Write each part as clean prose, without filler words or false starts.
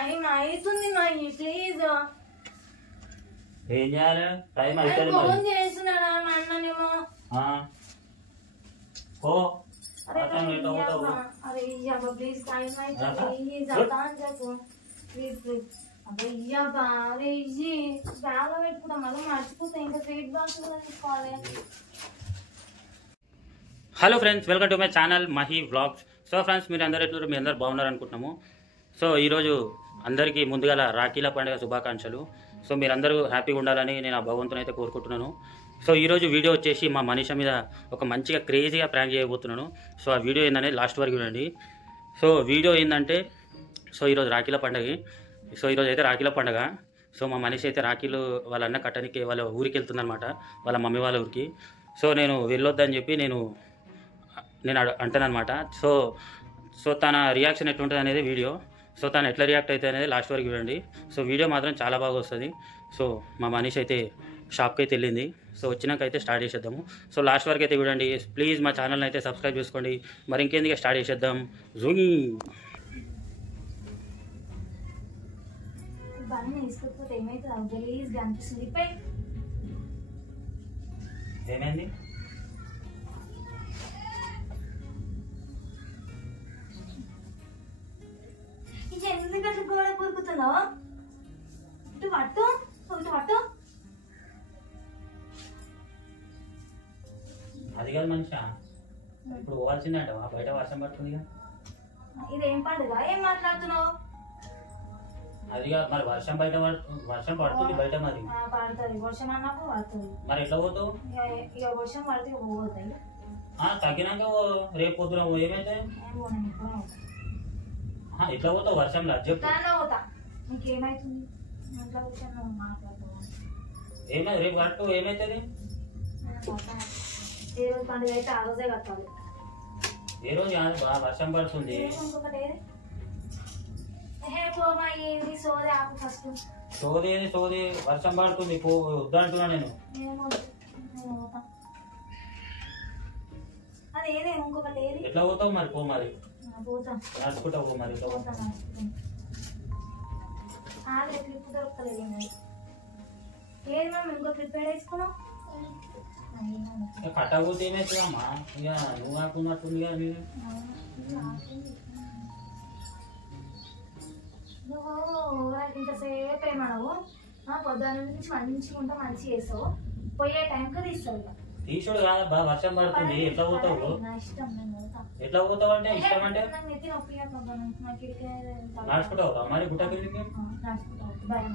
Time అవుతుంది Mahi please. ఏం చేయాలి? టైం అవుతుంది. ఫోన్ చేస్తున్నాడా మా అన్ననేమో. అరే ప్లీజ్ టైం అవుతుంది ప్లీజ్ ప్లీజ్. అదే ఇయ్యబ్బా అరే ఇయ్యి బ్యాగ్ పెట్టుకుంటా మళ్ళీ మర్చిపోతా ఇంకా స్వీట్ బాక్స్ తీసుకోవాలి. Hello friends, welcome to my channel Mahi vlogs. So friends, మీరు అందరూ ఎట్లా మీ అందరు బాగున్నారు అనుకుంటున్నాము. సో ఈరోజు అందరికీ ముందుగా రాఖీల పండుగ శుభాకాంక్షలు. సో మీరందరూ హ్యాపీగా ఉండాలని నేను ఆ భగవంతుని అయితే కోరుకుంటున్నాను. సో ఈరోజు వీడియో వచ్చేసి మా మనీషా మీద ఒక మంచిగా క్రేజీగా ప్రాంక్ చేయబోతున్నాను. సో ఆ వీడియో ఏంటనేది లాస్ట్ వరకు చూడండి. సో వీడియో ఏంటంటే, సో ఈరోజు రాఖీల పండుగ. సో ఈరోజు అయితే రాఖీల పండుగ. సో మా మనీషా అయితే రాఖీలు వాళ్ళ అన్న కట్టడానికి వాళ్ళ ఊరికి వెళ్తుందనమాట, వాళ్ళ మమ్మీ వాళ్ళ ఊరికి. సో నేను వెళ్ళొద్దని చెప్పి నేను అంటానమాట. సో తన రియాక్షన్ ఎట్లుంటుంది అనేది వీడియో. సో తను ఎట్లా రియాక్ట్ అవుతుంది అనేది లాస్ట్ వరకు చూడండి. సో వీడియో మాత్రం చాలా బాగా వస్తుంది. సో మా మనీష్ అయితే షాప్కి అయితే వెళ్ళింది. సో వచ్చినాక అయితే స్టార్ట్ చేసేద్దాము. సో లాస్ట్ వరకు అయితే చూడండి. ప్లీజ్ మా ఛానల్ని అయితే సబ్స్క్రైబ్ చేసుకోండి. మరి ఇంకేందుకు స్టార్ట్ చేసేద్దాం. జూమ్ ఏమైంది? ఎందుకంటే గోడ కొరుకుతున్నావు? ఇటు పట్టు ఇటు పట్టు. అది కాదు మనిషా, ఇప్పుడు పోవాల్సిందే. బయట వర్షం పడుతుంది. ఇదేం పండుగ? ఏం మాట్లాడుతున్నావు? అది కాదు మరి, వర్షం పడుతుంది బయట. మరి పడుతుంది వర్షం అన్నప్పుడు పడుతుంది. మరి ఎట్లా పోతావు? ఇక వర్షం పడితే పోతాయి. తగ్గినాక రేపు పొద్దున ఏమైతే ఎట్లా పోతావు వర్షంలో? చెప్పు. పోతా. నీకేమైతుంది? ఇంట్లో కూర్చొని మాట్లాడుతావు. ఏమైంది రేపు కట్టు? ఏమైతుంది? ఏ రోజు పండుగ అయితే ఆ రోజే కట్టాలి. ఏ రోజు బాగా వర్షం పడుతుంది. సోది వర్షం పడుతుంది. వద్దంటున్నా నేను. అదేదే ఇంకొకటి. ఎట్లా పోతావు మరి? పో మరి, నడుచుకుంటా పో మరి. క్లిప్ దొరకలేదు. ఏది మేము ఇంకో క్లిప్ వేసుకున్నాం. కట్టకపోతే ఏమవుతుందమ్మా? ఇక నువ్వు కాకున్నట్టుంది కదా. నువ్వు ఇంతసేపు ఏమనవు. పొద్దున్న నుంచి మంచిగా ఉంటా, మంచిగా చేస్తావు. పోయే టైంకి తీస్తావు. తీసుడు కాదబ్బా, వర్షం పడుతుంది. ఎట్లా పోతావు? ఎట్లా పోతావు అంటే ఇష్టం అంటే నడుచుకుంటావు మరి. గుట్టకెళ్ళి భయం.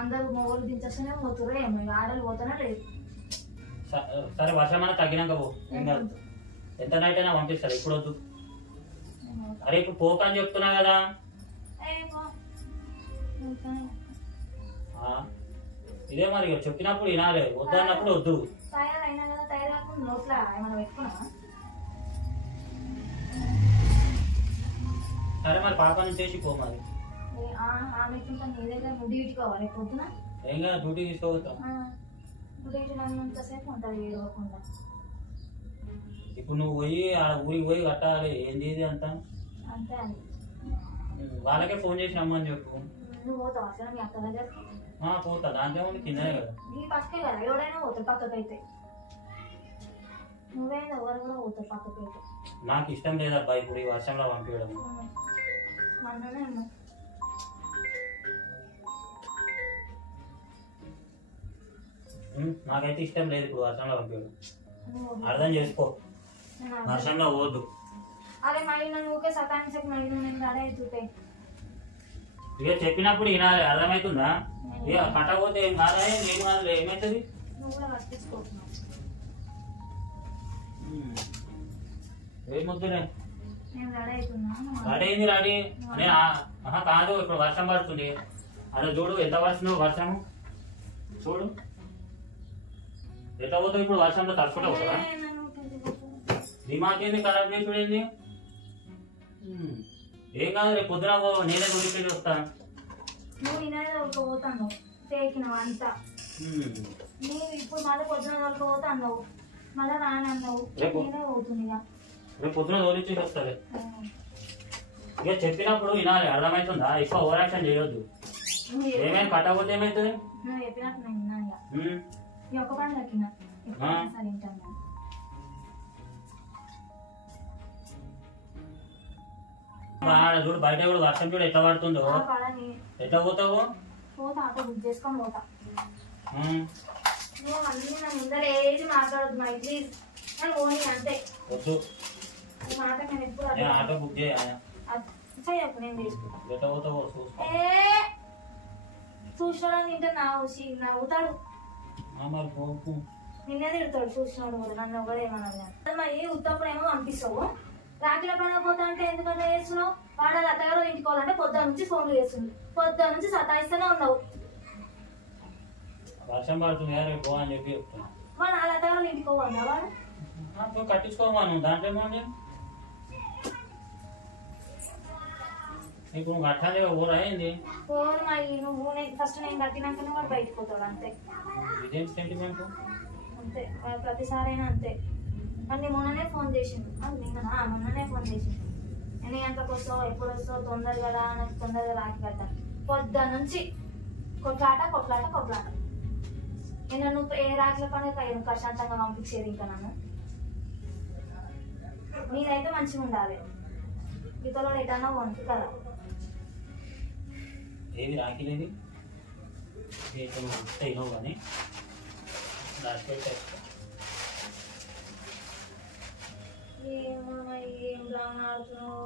అందరూ మొగలు దించేస్తూనే పోతురు. ఏమో ఆడలు పోతానే లేదు. సరే వర్షం అన్నా తగ్గినాక పో. ఎంత నైట్ అయినా పంపిస్తారు. ఇప్పుడు వద్దు. అరే ఇప్పుడు పోకని చెప్తున్నా కదా. ఇదే మరి చెప్పినప్పుడు వినాలి, వద్దు అన్నప్పుడు వద్దు. తయారైనా కదా, తయారు కాకుండా నోట్లా ఏమైనా పెట్టుకున్నా. సరే మరి పాప నుంచి పో మరి. ఆమె నీ దగ్గర డ్యూటీ కావాలి పొద్దున. ఏం కదా, డ్యూటీ తీసుకోవద్దాం. డ్యూటీ అంతసేపు ఉంటుంది ఏడవకుండా. ఇప్పుడు నువ్వు పోయి ఆ ఊరికి పోయి కట్టాలి. ఏంది ఇది అంతా? అంతే అది. వాళ్ళకే ఫోన్ చేసి రమ్మని చెప్పు. నువ్వు పోతావు అసలు మీ అక్క దగ్గరికి? పోతా. దాంట్లో ఉంది కిందనే కదా. నీ పక్కకే కదా, ఎవడైనా పోతాడు పక్కకైతే. నువ్వైనా ఎవరు కూడా పోతావు పక్కకైతే. నాకు ఇష్టం లేదబ్బా ఇప్పుడు ఈ వర్షంలో పంపించడం. నాకైతే ఇష్టం లేదు ఇప్పుడు వర్షంలో పంపించడం. అర్థం చేసుకో, వర్షంలో పోవద్దు. అరే మళ్ళీ నన్ను ఊకే సతాయించకు. మళ్ళీ నువ్వు నేను అడే చూపే. ఇక చెప్పినప్పుడు వినాలి, అర్థమవుతుందా? ఇక కట్టకపోతే ఏం కాదా? ఏం కాదు, ఏమవుతుంది? నువ్వు కూడా కట్టించుకోతున్నావు. ఏం వద్దులే. రెడీ అయింది రెడీ. నేను కాదు, ఇప్పుడు వర్షం పడుతుంది. అలా చూడు ఎంత వర్షం. వర్షము చూడు ఎట్లా పోతావు. ఇప్పుడు వర్షంలో తడుచుకుంటా పోతావా? దిమాకేంది, ఖరాబ్ చేసి చూడండి. ఏం కాదు, రేపు పొద్దున నేనే గుడికి వస్తా. నువ్వు ఇన్నదే పోతాను తేకినావు అంతా. నువ్వు ఇప్పుడు మళ్ళీ పొద్దున పోతా అన్నావు, మళ్ళీ రాని అన్నావు. నేనే పోతుంది. రేపు పొద్దున తోలిచ్చి వస్తుంది. ఇక చెప్పినప్పుడు వినాలి, అర్థమవుతుందా? ఎక్కువ ఓవర్ యాక్షన్ చేయొద్దు. ఏమైనా కట్టకపోతే ఏమవుతుంది? నువ్వు చెప్పినట్టు నేను విన్నాను. ఈ ఒక్క పండు దక్కినా సరే వింటాను. చూడు బయట కూడా వర్షం చూడు ఎట్లా పడుతుందో. ఎట్లా పోతావు? పోతా, ఆటో బుక్ చేసుకొని పోతా. నువ్వు అన్ని నా ముందర ఏది మాట్లాడద్దు మై ప్లీజ్. నేను ఓని అంతే. వద్దు ఈ మాట నేను ఎప్పుడు ఆటో బుక్ చేయకు, నేను తీసుకుంటా. ఎట్లా పోతావు? చూసినాడు తింటే నవ్వుతాడు, మరి నిన్నే తిడతాడు. చూసినాడు కూడా నన్ను ఒకడేమన్నా. మరి ఉత్తప్పుడు ఏమో పంపిస్తావు, రాఖీల పండుగ పోతా అంటే ఎందుకంటే చేస్తున్నావు? వాడు అత్తగారు ఇంటికోవాలంటే పొద్దున్న నుంచి ఫోన్లు చేస్తుంది, పొద్దున్న నుంచి సతాయిస్తూనే ఉన్నావు. వర్షం పడుతుంది రేపు అని చెప్పి చెప్తున్నా. వాడు వాళ్ళ అత్తగారు ఇంటికోవాలా? వాడు కట్టించుకోమను, దాంట్లో ఏమండి నీకు కట్టాలి ఊరా ఏంది? ఫోన్ మరి నువ్వు ఫస్ట్ నేను కట్టినాకనే వాడు బయటకు పోతాడు అంతే. ఇదేం సెంటిమెంట్? అంతే ప్రతిసారైనా అంతే. కానీ మొన్ననే ఫోన్ చేసిండు, మొన్ననే ఫోన్ చేసిండు. ఎన్ని గంటలకు వస్తావు, ఎప్పుడు వస్తావు, తొందరగా రా, నాకు తొందరగా రాకి కట్ట. పొద్దున్న నుంచి కొట్లాట కొట్లాట కొట్లాట. నేను నువ్వు ఏ రాఖీల పండుగ ప్రశాంతంగా పంపించేది ఇంకా నన్ను. నీదైతే మంచిగా ఉండాలి, ఇతరులు ఎటన్నా వంటు కదా. ఏది రాకిలేదు ఇనో కానీ ఏమో ఏం డ్రామా ఆడుతున్నావు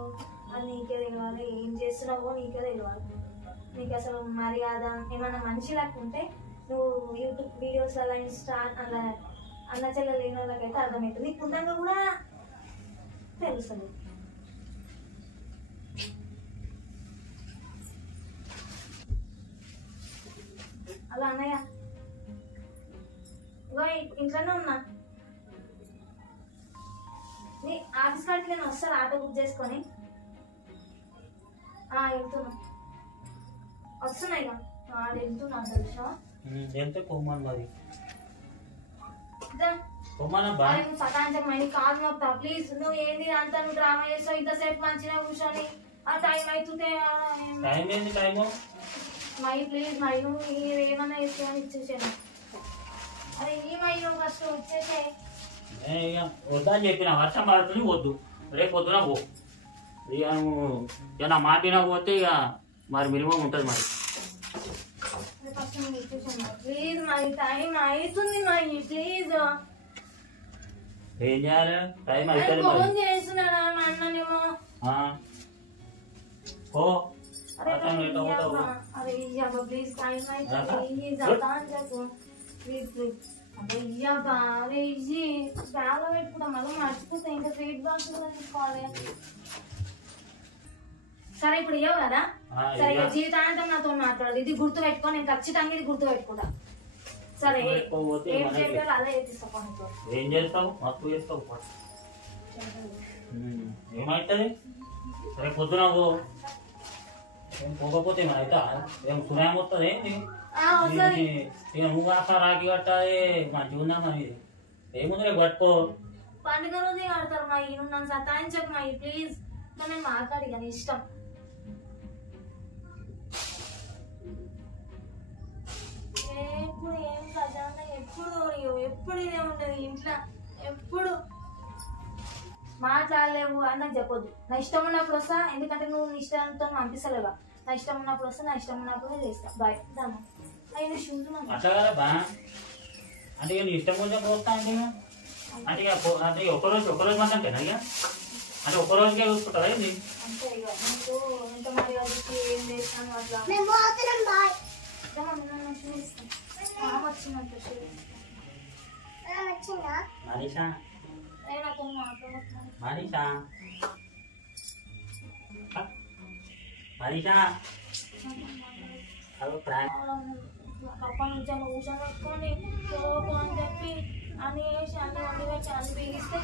అది నీకే తెలియాలి, ఏం చేస్తున్నావో నీకే తెలియాలి. నీకు అసలు మర్యాద ఏమన్నా మనిషి లేకుంటే నువ్వు యూట్యూబ్ వీడియోస్ అలా ఇన్స్టా అలా అన్న చెల్ల లేని వాళ్ళకైతే అర్థమవుతుంది, నీకు ఉండగా కూడా తెలుస్తుంది. అలా అన్నయ్య ఇంట్లోనే ఉన్నా, నీ ఆఫీస్ కాడికి నేను వస్తాను ఆటో బుక్ చేసుకొని. వెళ్తున్నా, వస్తున్నా ఇక వాడు వెళ్తున్నా తెలుసా. సతాంచకమైంది కాదు మొత్తం. ప్లీజ్ నువ్వు ఏంది అంతా నువ్వు డ్రామా చేస్తావు, ఇంతసేపు మంచిగా కూర్చొని ఆ టైం అవుతుంటే మై ప్లీజ్ మై నువ్వు ఏమన్నా ఇస్తామని ఇచ్చేసాను. అరే ఈ మై నువ్వు ఫస్ట్ వచ్చేసే. వద్దని చెప్పిన వర్షం పడుతుంది వద్దు, రేపు పొద్దున పో. ఇక నువ్వు నా మాటినా పోతే ఇక మరి మినిమం ఉంటుంది. మరి ఫస్ట్ నువ్వు ఇచ్చేసాను ప్లీజ్, మరి టైం అవుతుంది మరి ప్లీజ్. ఏం చేయాలి? టైం అవుతుంది ఫోన్ చేస్తున్నాడా మా అన్ననేమో. అరే ప్లీజ్ టైం అవుతుంది ప్లీజ్ ప్లీజ్. అదే అరే బ్యాగ్లో పెట్టుకుంటా మళ్ళీ మర్చిపోతా, ఇంకా స్వీట్ బాక్స్ కూడా తీసుకోవాలి. సరే ఇప్పుడు ఇవ్వవు కదా, సరే జీవితాంతం నాతో మాట్లాడదు. ఇది గుర్తు పెట్టుకో, నేను ఖచ్చితంగా ఇది గుర్తు పెట్టుకుంటా. సరే ఏం చెప్పాలో అదే తీసుకో. ఏం చేస్తావు? మస్తు చేస్తావు. ఏమవుతుంది? సరే పొద్దున ఏం పోకపోతే ఏమైనా ఏం సునాయం వస్తుంది ఏంటి? ఇక నువ్వు కాస్త రాఖీ కట్టాలి, మంచిగా ఉందా మరి. ఏముంది రేపు కట్టుకో. పండుగ రోజే కడతారు మా నువ్వు నన్ను సతాయించకు మా ప్లీజ్. నేను మాట్లాడి కానీ ఇష్టం. ఎప్పుడు ఏం ప్రశాంతంగా ఎప్పుడు ఇదే ఉండదు ఇంట్లో. ఎప్పుడు మాట్లాడలేవు అని నాకు చెప్పొద్దు. నా ఇష్టం ఉన్నప్పుడు వస్తా, ఎందుకంటే నువ్వు నీ ఇష్టంతో పంపిస్తలేవా. నా ఇష్టం ఉన్నప్పుడు వస్తా, నా ఇష్టం ఉన్నప్పుడు చేస్తా. బాయ్ దాన్ని అంటే నీ ఇష్టం కొంచెం పోస్తా అంటే అంటే ఒక్కరోజు మాత్రం అంతేనా? ఇక అంటే ఒక్క రోజుకే చూసుకుంటారా ఏంటి? అంతే ఇక నీకు ఎంత మర్యాదకి ఏం చేస్తాను అట్లా మనీషా మనీషా మనీషా అప్పటి నుంచి అన్న ఊషన్ పెట్టుకొని పోకు అని చెప్పి అన్ని వేసి అన్ని వండి పెట్టి అన్ని బిగిస్తే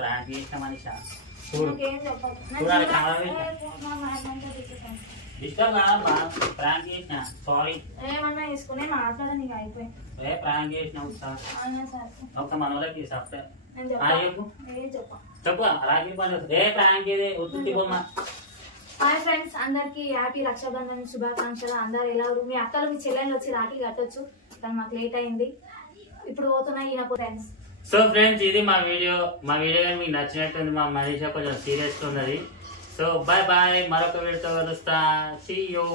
ప్రాంక్ చేసిన మనీషా నాకేం చెప్పదు. డిస్టర్బ్ ప్రాంక్ చేసిన సారీ ఏమన్నా వేసుకునే మాట్లాడ నీకు అయిపోయి ఏ ప్రాంక్ చేసినావు అయినా సరే ఒక మన వాళ్ళకి సాఫ్ట్వేర్ నేను చెప్పా చెప్పు రాఖీ పండుగ ఏ ప్రాంక్ ఇది ఉత్తి బొమ్మ. హాయ్ ఫ్రెండ్స్, అందరికి హ్యాపీ రక్షాబంధన్ శుభాకాంక్షలు. అందరు ఎలా ఉన్నారు? మీ అక్కలు మీ చెల్లెళ్ళు వచ్చి రాఖీ కట్టొచ్చు, కానీ మాకు లేట్ అయింది. ఇప్పుడు పోతున్నాయి ఈయన ఫ్రెండ్స్. సో ఫ్రెండ్స్, ఇది మా వీడియో కానీ మీకు నచ్చినట్టుంది. మా మనీషా కొంచెం సీరియస్గా ఉన్నది. సో బాయ్ బాయ్, మరొక వీడియోతో కలుస్తా. See you.